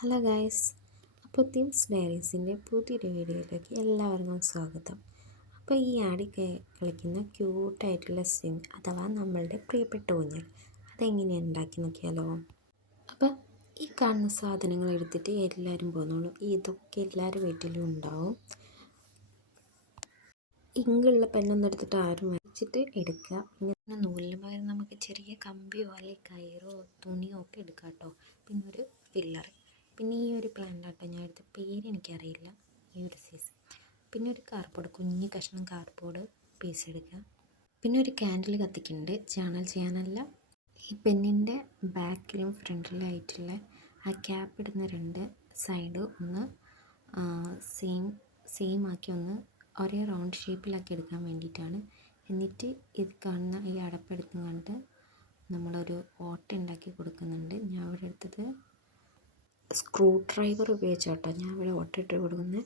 Hello guys, അപ്പോൾ തിംസ് ഡയറീസിൻ്റെ പുതിയൊരു വീഡിയോയിലേക്ക് എല്ലാവർക്കും സ്വാഗതം. അപ്പോൾ ഈ ആടി കളിക്കുന്ന ക്യൂട്ടായിട്ടുള്ള സ്വിങ് അഥവാ നമ്മളുടെ പ്രിയപ്പെട്ട ഊഞ്ഞാൽ അതെങ്ങനെയാണ് ഉണ്ടാക്കി നോക്കിയാലോ. അപ്പോൾ ഈ കാണുന്ന സാധനങ്ങൾ എടുത്തിട്ട് എല്ലാവരും പോകുന്നുള്ളൂ. ഇതൊക്കെ എല്ലാവരും വീട്ടിലും ഉണ്ടാവും. ഇങ്ങുള്ള പെണ്ണൊന്നും എടുത്തിട്ട് ആരും വെച്ചിട്ട് എടുക്കുക. ഇങ്ങനെ നൂലിന് പകരം നമുക്ക് ചെറിയ കമ്പിയോ അല്ലെങ്കിൽ കയറോ തുണിയോ ഒക്കെ എടുക്കാം കേട്ടോ. പിന്നെ ഒരു ഫില്ലർ, പിന്നെ ഈ ഒരു പ്ലാന്റ് ആട്ടോ ഞാൻ എടുത്ത പേര് എനിക്കറിയില്ല, ഈ ഒരു സൈസ്. പിന്നെ ഒരു കാർഡ്ബോർഡ്, കുഞ്ഞ് കഷ്ണം കാർഡ്ബോർഡ് പീസ് എടുക്കുക. പിന്നെ ഒരു ക്യാൻഡിൽ കത്തിക്കുന്നുണ്ട്, ചാനൽ ചെയ്യാനല്ല. ഈ പെന്നിൻ്റെ ബാക്കിലും ഫ്രണ്ടിലായിട്ടുള്ള ആ ക്യാപ്പ് ഇടുന്ന രണ്ട് സൈഡ് ഒന്ന് സെയിം ആക്കി ഒന്ന് ഒരേ റൗണ്ട് ഷേപ്പിലാക്കി എടുക്കാൻ വേണ്ടിയിട്ടാണ്. എന്നിട്ട് ഇത് കാണുന്ന ഈ അടപ്പെടുത്ത് കണ്ട് നമ്മളൊരു ഓട്ട ഉണ്ടാക്കി കൊടുക്കുന്നുണ്ട്. ഞാൻ ഇവിടെ എടുത്തത് സ്ക്രൂ ഡ്രൈവർ ഉപയോഗിച്ചാട്ടോ ഞാൻ ഇവിടെ ഓട്ടിട്ട് കൊടുക്കുന്നത്.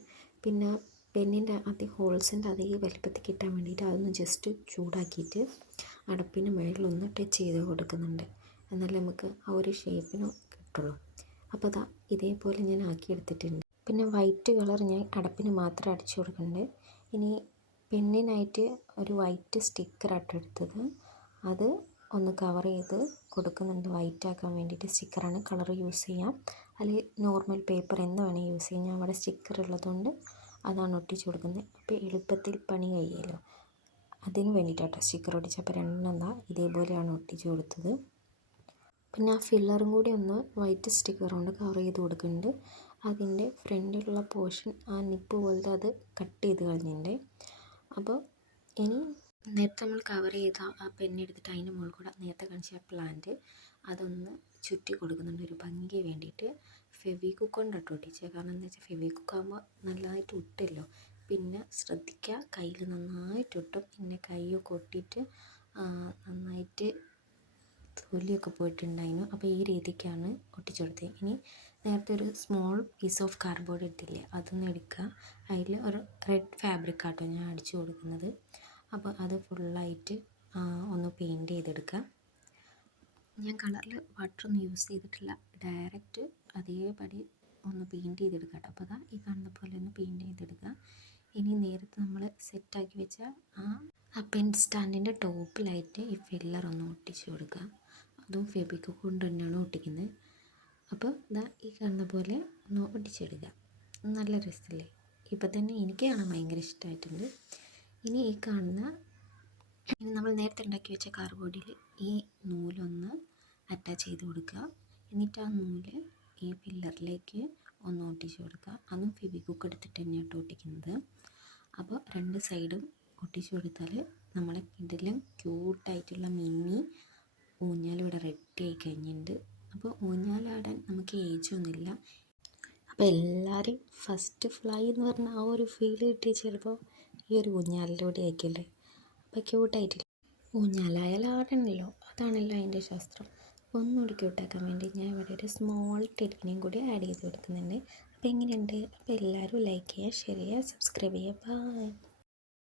പിന്നെ പെന്നിൻ്റെ അതേ ഹോൾസിൻ്റെ അതേ വലിപ്പത്തിൽ കിട്ടാൻ വേണ്ടിയിട്ട് അതൊന്ന് ജസ്റ്റ് ചൂടാക്കിയിട്ട് അടപ്പിന് മുകളിലൊന്ന് ടച്ച് ചെയ്ത് കൊടുക്കുന്നുണ്ട്. എന്നാലേ നമുക്ക് ആ ഒരു ഷേപ്പിന് കിട്ടുള്ളൂ. അപ്പോൾ അതാ ഇതേപോലെ ഞാൻ ആക്കിയെടുത്തിട്ടുണ്ട്. പിന്നെ വൈറ്റ് കളർ ഞാൻ അടപ്പിന് മാത്രം അടിച്ചു കൊടുക്കുന്നുണ്ട്. ഇനി പെന്നിനായിട്ട് ഒരു വൈറ്റ് സ്റ്റിക്കറായിട്ട് എടുത്തത് അത് ഒന്ന് കവർ ചെയ്ത് കൊടുക്കുന്നുണ്ട്. വൈറ്റ് ആക്കാൻ വേണ്ടിയിട്ട് സ്റ്റിക്കറാണ്, കളർ യൂസ് ചെയ്യാം അല്ലെങ്കിൽ നോർമൽ പേപ്പർ എന്ന് വേണേൽ യൂസ് ചെയ്യാം. ഞാൻ അവിടെ സ്റ്റിക്കർ ഉള്ളതുകൊണ്ട് അതാണ് ഒട്ടിച്ച് കൊടുക്കുന്നത്. അപ്പോൾ എളുപ്പത്തിൽ പണി കഴിയുമല്ലോ, അതിന് വേണ്ടിയിട്ടാട്ടോ സ്റ്റിക്കർ ഒട്ടിച്ച്. അപ്പോൾ രണ്ടെണ്ണം ഇതേപോലെയാണ് ഒട്ടിച്ച് കൊടുത്തത്. പിന്നെ ആ ഫില്ലറും കൂടി ഒന്ന് വൈറ്റ് സ്റ്റിക്കർ കൊണ്ട് കവർ ചെയ്ത് കൊടുക്കുന്നുണ്ട്. അതിൻ്റെ ഫ്രണ്ടിലുള്ള പോർഷൻ ആ നിപ്പ് പോലത്തെ അത് കട്ട് ചെയ്ത് കളഞ്ഞിട്ടുണ്ട്. അപ്പോൾ ഇനി നേരത്തെ നമ്മൾ കവർ ചെയ്ത ആ പെന്നെടുത്തിട്ട് അതിൻ്റെ മുകളിൽ കൂടെ നേരത്തെ കാണിച്ച ആ പ്ലാന്റ് അതൊന്ന് ചുറ്റി കൊടുക്കുന്നുണ്ട് ഒരു ഭംഗിക്ക് വേണ്ടിയിട്ട്. ഫെവിക്വിക്ക് കൊണ്ടിട്ട് ഒട്ടിക്കുക, കാരണം എന്താ വെച്ചാൽ ഫെവിക്വിക്ക് ആകുമ്പോൾ നല്ലതായിട്ട് ഒട്ടില്ലോ. പിന്നെ ശ്രദ്ധിക്കുക, കയ്യിൽ നന്നായിട്ട് ഒട്ടും. പിന്നെ കൈയൊക്കെ ഒട്ടിയിട്ട് നന്നായിട്ട് തൊലിയൊക്കെ പോയിട്ടുണ്ടായിരുന്നു. അപ്പോൾ ഈ രീതിക്കാണ് ഒട്ടിച്ചു കൊടുത്തത്. ഇനി നേരത്തെ ഒരു സ്മോൾ പീസ് ഓഫ് കാർഡ്ബോർഡ് എടുത്തില്ലേ, അതൊന്ന് എടുക്കുക. അതിൽ ഒരു റെഡ് ഫാബ്രിക് ആട്ടോ ഞാൻ അടിച്ചു കൊടുക്കുന്നത്. അപ്പോൾ അത് ഫുള്ളായിട്ട് ഒന്ന് പെയിൻറ്റ് ചെയ്തെടുക്കുക. ഞാൻ കളറിൽ വാട്ടറൊന്നും യൂസ് ചെയ്തിട്ടില്ല, ഡയറക്റ്റ് അതേപടി ഒന്ന് പെയിൻറ്റ് ചെയ്തെടുക്കുക കേട്ടോ. അപ്പോൾ അതാ ഈ കാണുന്ന പോലെ ഒന്ന് പെയിൻറ്റ് ചെയ്തെടുക്കുക. ഇനി നേരത്തെ നമ്മൾ സെറ്റാക്കി വെച്ച ആ പെൻ സ്റ്റാൻഡിൻ്റെ ടോപ്പിലായിട്ട് ഈ ഫില്ലർ ഒന്ന് ഒട്ടിച്ച് കൊടുക്കുക. അതും ഫെവിക്വിക്ക് കൊണ്ട് തന്നെയാണ് ഒട്ടിക്കുന്നത്. അപ്പോൾ ഇതാ ഈ കാണുന്ന പോലെ ഒന്ന് ഒട്ടിച്ചെടുക്കുക. നല്ല രസമല്ലേ? ഇപ്പോൾ തന്നെ എനിക്ക് കാണാൻ ഭയങ്കര ഇഷ്ടമായിട്ടുണ്ട്. ഇനി ഈ കാണുന്ന നമ്മൾ നേരത്തെ ഉണ്ടാക്കി വെച്ച കാർഡ്ബോർഡിൽ ഈ നൂലൊന്ന് അറ്റാച്ച് ചെയ്ത് കൊടുക്കുക. എന്നിട്ട് ആ നൂല് ഈ പില്ലറിലേക്ക് ഒന്ന് ഒട്ടിച്ച് കൊടുക്കുക. അതും ഫെവിക്വിക്ക് എടുത്തിട്ട് തന്നെയാണ് ഒട്ടിക്കുന്നത്. അപ്പോൾ രണ്ട് സൈഡും ഒട്ടിച്ച് കൊടുത്താൽ നമ്മളെ ഇതിലും ക്യൂട്ടായിട്ടുള്ള മിനി ഊഞ്ഞാലിവിടെ റെഡി ആയി കഴിഞ്ഞിട്ടുണ്ട്. അപ്പോൾ ഊഞ്ഞാലാടാൻ നമുക്ക് ഏജൊന്നുമില്ല. അപ്പോൾ എല്ലാവരും ഫസ്റ്റ് ഫ്ലൈ എന്ന് പറഞ്ഞ ആ ഒരു ഫീൽ കിട്ടിയ ചിലപ്പോൾ ഈ ഒരു ഊഞ്ഞാലിലൂടെ ആയിരിക്കില്ലേ. അപ്പോൾ ക്യൂട്ടായിട്ടില്ല, ഊഞ്ഞാലായാൽ ആടണമല്ലോ, അതാണല്ലോ അതിൻ്റെ ശാസ്ത്രം. ഒന്നുകൂടി ക്യൂട്ടാക്കാൻ വേണ്ടി ഞാൻ ഇവിടെ ഒരു സ്മോൾ ടെക്നിയും കൂടി ആഡ് ചെയ്ത് കൊടുക്കുന്നുണ്ട്. അപ്പോൾ എങ്ങനെയുണ്ട്? അപ്പോൾ എല്ലാവരും ലൈക്ക് ചെയ്യുക, ഷെയർ ചെയ്യുക, സബ്സ്ക്രൈബ് ചെയ്യുക. ബൈ.